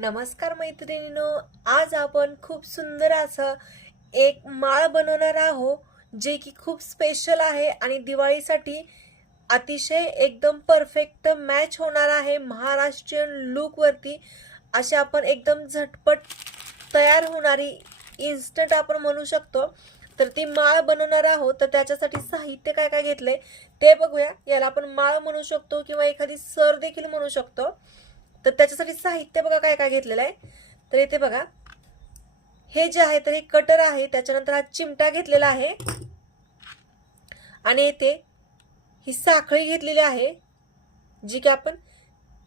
नमस्कार मैत्रिणीनो आज आपण खूप सुंदर असं एक माळ बनवणार आहोत जे की खूप स्पेशल आहे आणि दिवाळीसाठी अतिशय एकदम परफेक्ट मॅच होणार आहे महाराष्ट्रीयन लुकवरती असे आपण एकदम झटपट तयार होणारी इन्स्टंट आपण म्हणू शकतो. तर ती माळ बनवणार आहोत तर त्याच्यासाठी साहित्य काय काय घेतलंय ते बघूया. याला आपण माळ म्हणू शकतो किंवा एखादी सर देखील म्हणू शकतो. तर त्याच्यासाठी साहित्य बघा काय काय घेतलेलं आहे. तर इथे बघा. हे जे आहे तर हे कटर आहे. त्याच्यानंतर हा चिमटा घेतलेला आहे. आणि इथे ही साखळी घेतलेली आहे जी की आपण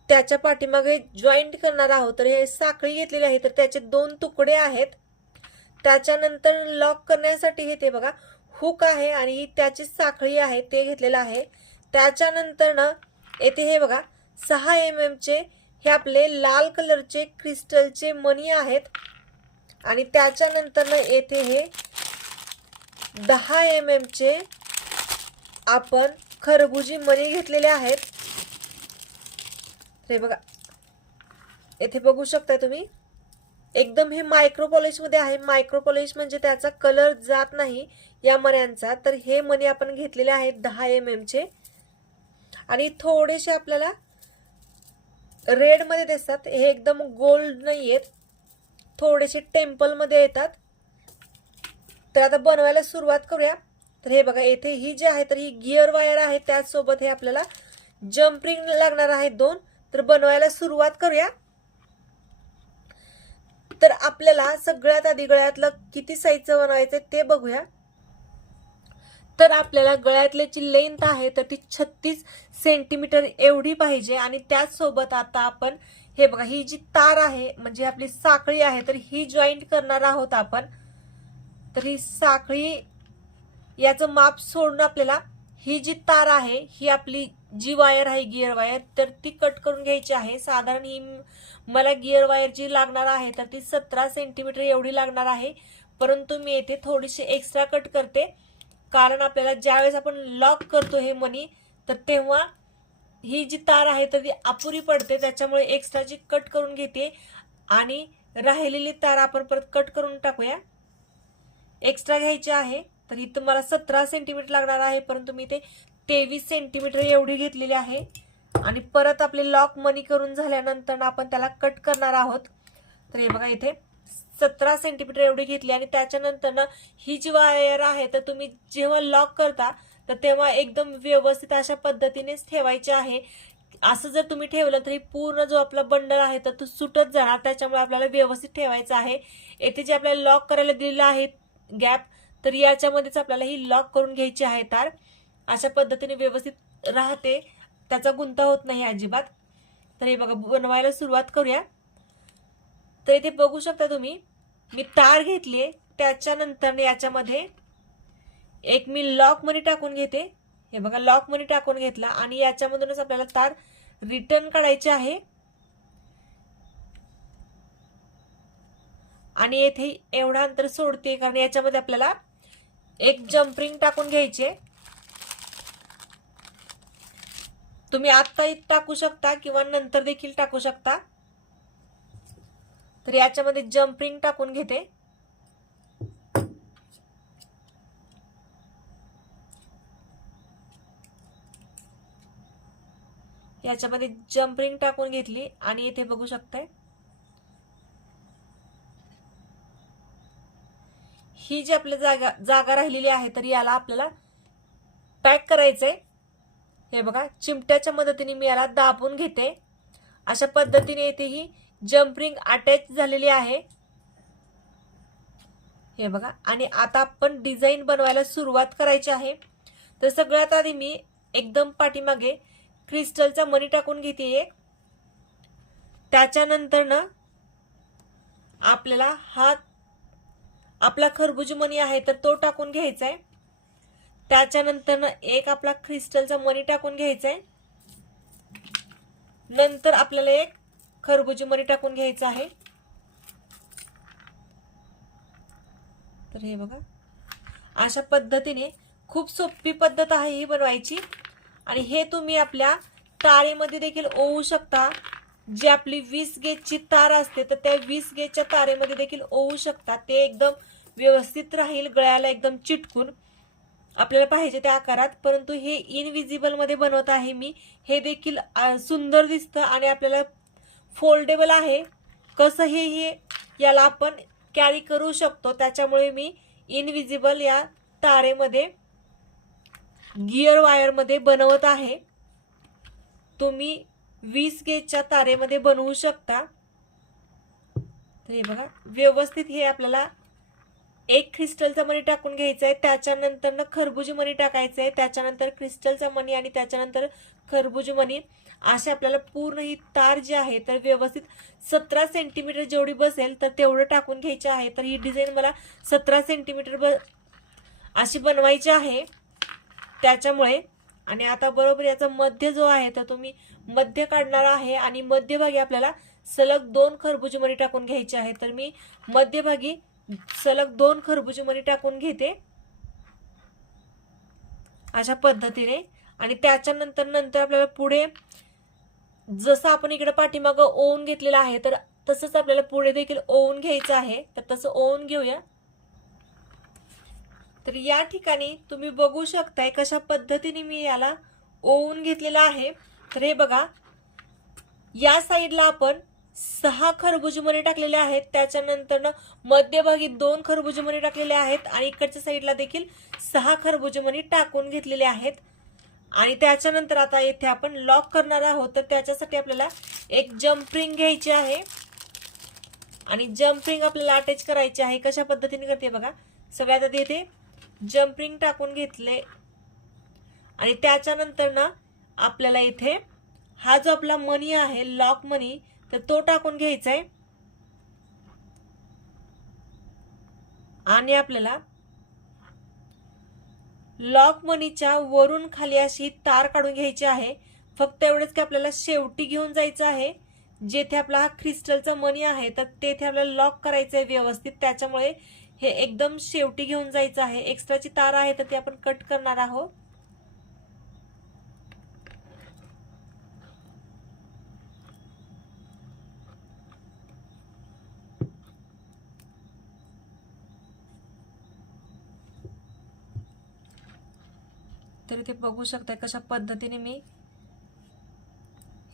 त्याच्या पाठीमागे जॉईंट करणार आहोत. तर हे साखळी घेतलेली आहे तर त्याचे दोन तुकडे आहेत. त्याच्यानंतर लॉक करण्यासाठी हे ते बघा हुक आहे आणि ही त्याची साखळी आहे ते घेतलेलं आहे. त्याच्यानंतर ना येथे हे बघा सहा एम एमचे हे आपले लाल कलरचे क्रिस्टलचे मणी आहेत. आणि त्याच्यानंतर येथे हे दहा एम एमचे आपण खरबुजी मणी घेतलेले आहेत. हे बघा. येथे बघू शकता तुम्ही. एकदम हे मायक्रो पॉलिशमध्ये आहे. मायक्रो पॉलिश म्हणजे त्याचा कलर जात नाही या मण्यांचा. तर हे मणी आपण घेतलेले आहेत दहा एम एमचे आणि थोडेसे आपल्याला रेडमध्ये दिसतात. हे एकदम गोल्ड नाही आहेत थोडेसे टेम्पलमध्ये येतात. तर आता बनवायला सुरुवात करूया. तर हे बघा येथे ही जी आहे तर ही गिअर वायर आहे. त्याचसोबत हे आपल्याला जम्परिंग लागणार आहे दोन. तर बनवायला सुरुवात करूया. तर आपल्याला सगळ्यात आधी गळ्यातलं किती साईजचं बनवायचं ते बघूया. तर आपल्याला गळ्यातल्याची लेंथ आहे तर ती छत्तीस सेंटीमीटर एवढी पाहिजे. आणि त्याचसोबत आता आपण हे बघा ही जी तार आहे म्हणजे आपली साखळी आहे तर ही जॉईंट करणार आहोत आपण. तर ही साखळी याचं माप सोडून आपल्याला ही जी तार आहे ही आपली जी वायर आहे गिअर वायर तर ती कट करून घ्यायची आहे. साधारण ही मला गिअर वायर जी लागणार आहे तर ती सतरा सेंटीमीटर एवढी लागणार आहे. परंतु मी येथे थोडीशी एक्स्ट्रा कट करते. कारण आपल्याला ज्यावेळेस आपण लॉक करतो हे मनी तर तेव्हा ही जी तार आहे तर ती अपुरी पडते. त्याच्यामुळे एक्स्ट्राची कट करून घेते आणि राहिलेली तार आपण परत कट करून टाकूया. एक्स्ट्रा घ्यायची आहे तर इथं मला सतरा सेंटीमीटर लागणार आहे परंतु मी ते तेवीस सेंटीमीटर एवढी घेतलेली आहे. आणि परत आपले लॉक मनी करून झाल्यानंतर आपण त्याला कट करणार आहोत. तर हे बघा इथे. सतरा सेंटीमीटर एवढी घेतली आणि त्याच्यानंतर ना ही जी वायर आहे तर तुम्ही जेव्हा लॉक करता तर तेव्हा एकदम व्यवस्थित अशा पद्धतीनेच ठेवायची आहे. असं जर तुम्ही ठेवलं तरी पूर्ण जो आपला बंडल आहे तर तो सुटत जाणार. त्याच्यामुळे आपल्याला व्यवस्थित ठेवायचं आहे. येथे जे आपल्याला लॉक करायला दिलेलं आहे गॅप तर याच्यामध्येच आपल्याला ही लॉक करून घ्यायची आहे तार. अशा पद्धतीने व्यवस्थित राहते. त्याचा गुंता होत नाही अजिबात. तर हे बघा बनवायला सुरुवात करूया. तर इथे बघू शकता तुम्ही मी तार घेतली त्याच्यानंतर याच्यामध्ये एक मी लॉक मनी टाकून घेते. हे बघा लॉक मनी टाकून घेतला आणि याच्यामधूनच आपल्याला तार रिटर्न काढायचे आहे. आणि येथे एवढा अंतर सोडते कारण याच्यामध्ये आपल्याला एक जम्परिंग टाकून घ्यायचे तुम्ही आत्ता टाकू शकता किंवा नंतर देखील टाकू शकता. तर याच्यामध्ये जम्परिंग टाकून घेते. याच्यामध्ये जम्परिंग टाकून घेतली आणि इथे बघू शकताय. ही जी आपली जागा जागा राहिलेली आहे तर याला आपल्याला पॅक करायचंय. हे बघा चिमट्याच्या मदतीने मी याला दाबून घेते. अशा पद्धतीने इथे ही जम्परिंग अटॅच झालेली आहे. हे बघा. आणि आता आपण डिझाईन बनवायला सुरुवात करायची आहे. तर सगळ्यात आधी मी एकदम पाठीमागे क्रिस्टलचा मणी टाकून घेते एक त्याच्यानंतर ना आपल्याला हा आपला खरबुज मणी आहे तर तो टाकून घ्यायचा आहे त्याच्यानंतर ना एक आपला क्रिस्टलचा मणी टाकून घ्यायचा आहे नंतर आपल्याला एक खरबुजी टाकून घ्यायचं आहे. तर हे बघा. अशा पद्धतीने खूप सोपी पद्धत आहे ही बनवायची. आणि हे तुम्ही आपल्या तारेमध्ये देखील ओवू शकता. जी आपली वीस गेजची तार असते तर त्या वीस गेजच्या तारेमध्ये देखील ओवू शकता. ते एकदम व्यवस्थित राहील गळ्याला एकदम चिटकून. आपल्याला पाहिजे त्या आकारात. परंतु हे इनविजिबलमध्ये बनवत आहे मी. हे देखील सुंदर दिसतं आणि आपल्याला फोल्डेबल आहे. कसं हे हे याला आपण कॅरी करू शकतो. त्याच्यामुळे मी इनविजिबल या तारेमध्ये गिअर वायरमध्ये बनवत आहे. तुम्ही वीस गेजच्या तारेमध्ये बनवू शकता. तर हे बघा व्यवस्थित हे आपल्याला एक क्रिस्टलचा मणी टाकून घ्यायचा आहे त्याच्यानंतर ना खरबुजी मणी टाकायचं आहे त्याच्यानंतर क्रिस्टलचा मणी आणि त्याच्यानंतर खरबुजी मणी. असे आपल्याला पूर्ण ही तार जी आहे तर व्यवस्थित सतरा सेंटीमीटर जेवढी बसेल तर तेवढं टाकून घ्यायचे आहे. तर ही डिझाईन मला सतरा सेंटीमीटर ब अशी बनवायची आहे. त्याच्यामुळे आणि आता बरोबर याचा मध्य जो आहे तर तुम्ही मध्य काढणार आहे आणि मध्यभागी आपल्याला सलग दोन खरबुजी मणी टाकून घ्यायची आहे. तर मी मध्यभागी सलग दोन खरबुजे मध्ये टाकून घेते. अशा पद्धतीने. आणि त्याच्यानंतर नंतर आपल्याला पुढे जसं आपण इकडे पाठीमागं ओवून घेतलेलं आहे तर तसंच आपल्याला पुढे देखील ओवून घ्यायचं आहे. तर तसं ओवून घेऊया. तर या ठिकाणी तुम्ही बघू शकताय कशा पद्धतीने मी याला ओवून घेतलेलं आहे. तर हे बघा या साईडला आपण सहा खरबुजमणी टाकलेले आहेत. त्याच्यानंतर मध्यभागी दोन खरबुजमणी टाकलेले आहेत आणि इकडच्या साईडला देखील सहा खरबुजमणी टाकून घेतलेले आहेत. आणि त्याच्यानंतर आता येथे आपण लॉक करणार आहोत. तर त्याच्यासाठी आपल्याला एक जम्परिंग घ्यायची आहे. आणि जम्परिंग आपल्याला अटॅच करायची आहे. कशा पद्धतीने करते बघा. सगळ्यात आधी येथे जम्परिंग टाकून घेतले. आणि त्याच्यानंतर ना आपल्याला इथे हा जो आपला मनी आहे लॉक मनी तर तो टाकून घ्यायचा आहे आणि आपल्याला लॉक मनीच्या वरून खाली अशी तार काढून घ्यायची आहे. फक्त एवढंच की आपल्याला शेवटी घेऊन जायचं आहे. जेथे आपला हा क्रिस्टलचा मनी आहे तर तेथे आपल्याला लॉक करायचं आहे व्यवस्थित. त्याच्यामुळे हे एकदम शेवटी घेऊन जायचं आहे. एक्स्ट्राची तार आहे तर ती आपण कट करणार आहोत. तर इथे बघू शकता कशा पद्धतीने मी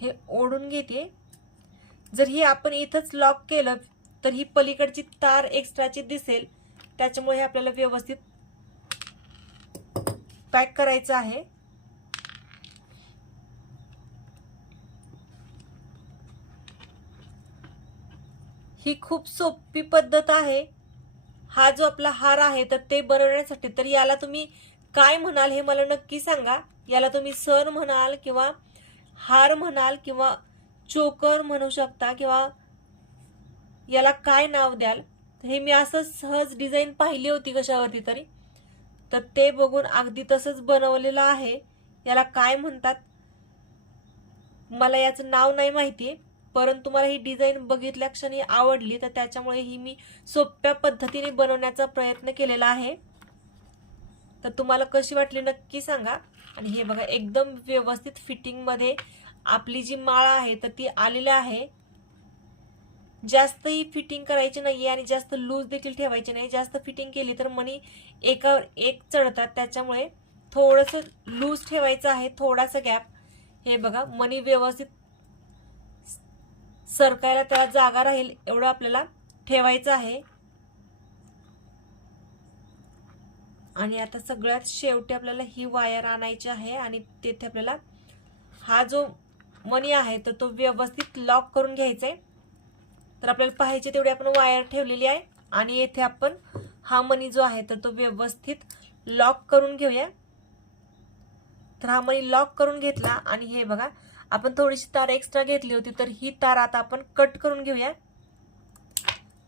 हे ओढून घेते. जर ही आपण इथंच लॉक केलं तर ही पलीकडची तार एक्स्ट्राची दिसेल. त्याच्यामुळे हे आपल्याला व्यवस्थित पॅक करायचं आहे. ही खूप सोपी पद्धत आहे. हा जो आपला हार आहे तर ते बनवण्यासाठी तर याला तुम्ही काय म्हणाल हे मला नक्की सांगा. याला तुम्ही सर म्हणाल किंवा हार म्हणाल किंवा चोकर म्हणू शकता किंवा याला काय नाव द्याल. हे मी असं सहज डिझाईन पाहिली होती कशावरती तरी. तर ते बघून अगदी तसंच बनवलेलं आहे. याला काय म्हणतात? मला याचं नाव नाही माहिती परंतु मला ही डिझाईन बघितल्या क्षणी आवडली. तर त्याच्यामुळे ही मी सोप्या पद्धतीने बनवण्याचा प्रयत्न केलेला आहे. तर तुम्हाला कशी वाटली नक्की सांगा. आणि हे बघा एकदम व्यवस्थित फिटिंगमध्ये आपली जी माळा आहे तर ती आलेली आहे. जास्तही फिटिंग करायची नाही आणि जास्त लूज देखील ठेवायची नाही. जास्त फिटिंग केली तर मनी एकावर एक चढतात. त्याच्यामुळे थोडंसं लूज ठेवायचं आहे थोडासा गॅप हे बघा मनी व्यवस्थित सरकायला त्याला जागा राहील एवढं आपल्याला ठेवायचं आहे. आणि आता सगळ्यात शेवटी आपल्याला ही वायर आणायची आहे आणि तेथे आपल्याला हा जो मनी आहे तर तो व्यवस्थित लॉक करून घ्यायचा आहे तर आपल्याला पाहिजे तेवढी आपण वायर ठेवलेली आहे आणि येथे आपण हा मनी जो आहे तर तो व्यवस्थित लॉक करून घेऊया. तर हा मनी लॉक करून घेतला आणि हे बघा आपण थोडीशी तार एक्स्ट्रा घेतली होती तर ही तार आता आपण कट करून घेऊया.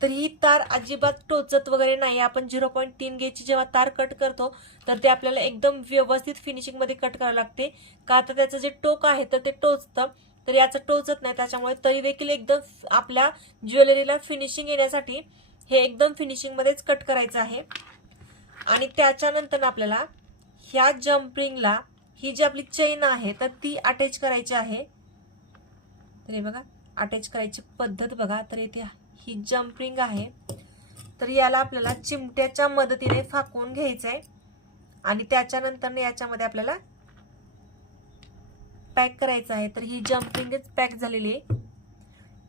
तर ही तार अजिबात टोचत वगैरे नाही. आपण झिरो पॉईंट तीन गेजची जेव्हा तार कट करतो तर ते आपल्याला एकदम व्यवस्थित फिनिशिंगमध्ये कट करावं लागते. का तर त्याचं जे टोक आहे तर ते टोचतं. तर याचं टोचत नाही. त्याच्यामुळे तरी देखील एकदम आपल्या ज्वेलरीला फिनिशिंग येण्यासाठी हे एकदम फिनिशिंगमध्येच कट करायचं आहे. आणि त्याच्यानंतर आपल्याला ह्या जम्पिंगला ही जी आपली चेन आहे तर ती अटॅच करायची आहे. तर हे बघा अटॅच करायची पद्धत बघा. तर इथे ही जम्पिंग आहे. तर याला आपल्याला चिमट्याच्या मदतीने फाकून घ्यायचं आहे आणि त्याच्यानंतर याच्यामध्ये आपल्याला पॅक करायचं आहे. तर ही जम्पिंगच पॅक झालेली आहे.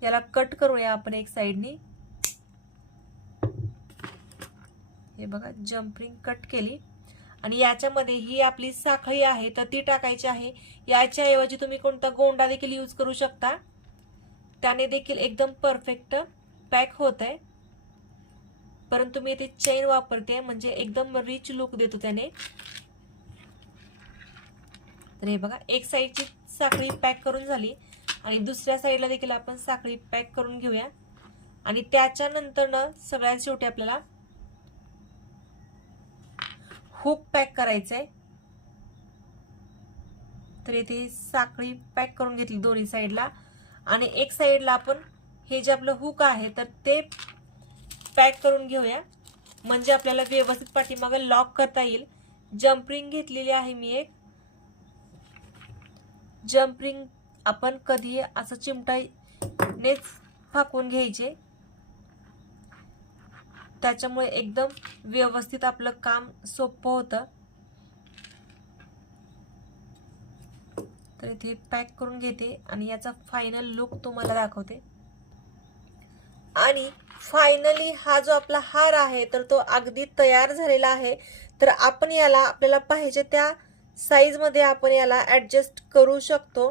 याला कट करूया आपण एक साईडनी हे बघा जम्पिंग कट केली. आणि याच्यामध्ये ही आपली साखळी आहे तर ती टाकायची आहे. याच्याऐवजी तुम्ही कोणता गोंडा देखील यूज करू शकता. त्याने देखील एकदम परफेक्ट पॅक होत आहे. परंतु मी इथे चेन वापरते म्हणजे एकदम रिच लुक देतो त्याने. तर हे बघा एक साईडची साखळी पॅक करून झाली आणि दुसऱ्या साईडला देखील आपण साखळी पॅक करून घेऊया. आणि त्याच्यानंतर ना सगळ्यात शेवटी आपल्याला हुक पॅक करायचं आहे तर इथे साखळी पॅक करून घेतली दोन्ही साईडला आणि एक साईडला आपण हे जे आपलं हुक आहे तर ते पॅक करून घेऊया. म्हणजे आपल्याला व्यवस्थित पाठीमागं लॉक करता येईल. जम्परिंग घेतलेली आहे मी एक. जम्परिंग आपण कधी असं चिमटानेच फाकून घ्यायचे. त्याच्यामुळे एकदम व्यवस्थित आपलं काम सोपं होतं. तर इथे पॅक करून घेते आणि याचा फायनल लुक तुम्हाला दाखवते. आणि फायनली हा जो आपला हार आहे तर तो अगदी तयार झालेला आहे. तर आपण याला आपल्याला पाहिजे त्या साईजमध्ये आपण याला ॲडजस्ट करू शकतो.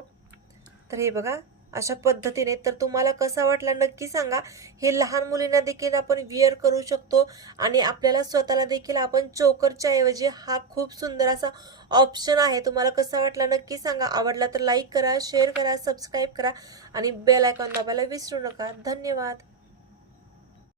तर हे बघा अशा पद्धतीने. तर तुम्हाला कसा वाटला नक्की सांगा. हे लहान मुलींना देखील आपण विअर करू शकतो. आणि आपल्याला स्वतःला देखील आपण चोकरच्या ऐवजी हा खूप सुंदर असा ऑप्शन आहे. तुम्हाला कसा वाटला नक्की सांगा. आवडला तर लाईक करा शेअर करा सबस्क्राईब करा. आणि बेल आयकॉन दाबायला विसरू नका. धन्यवाद.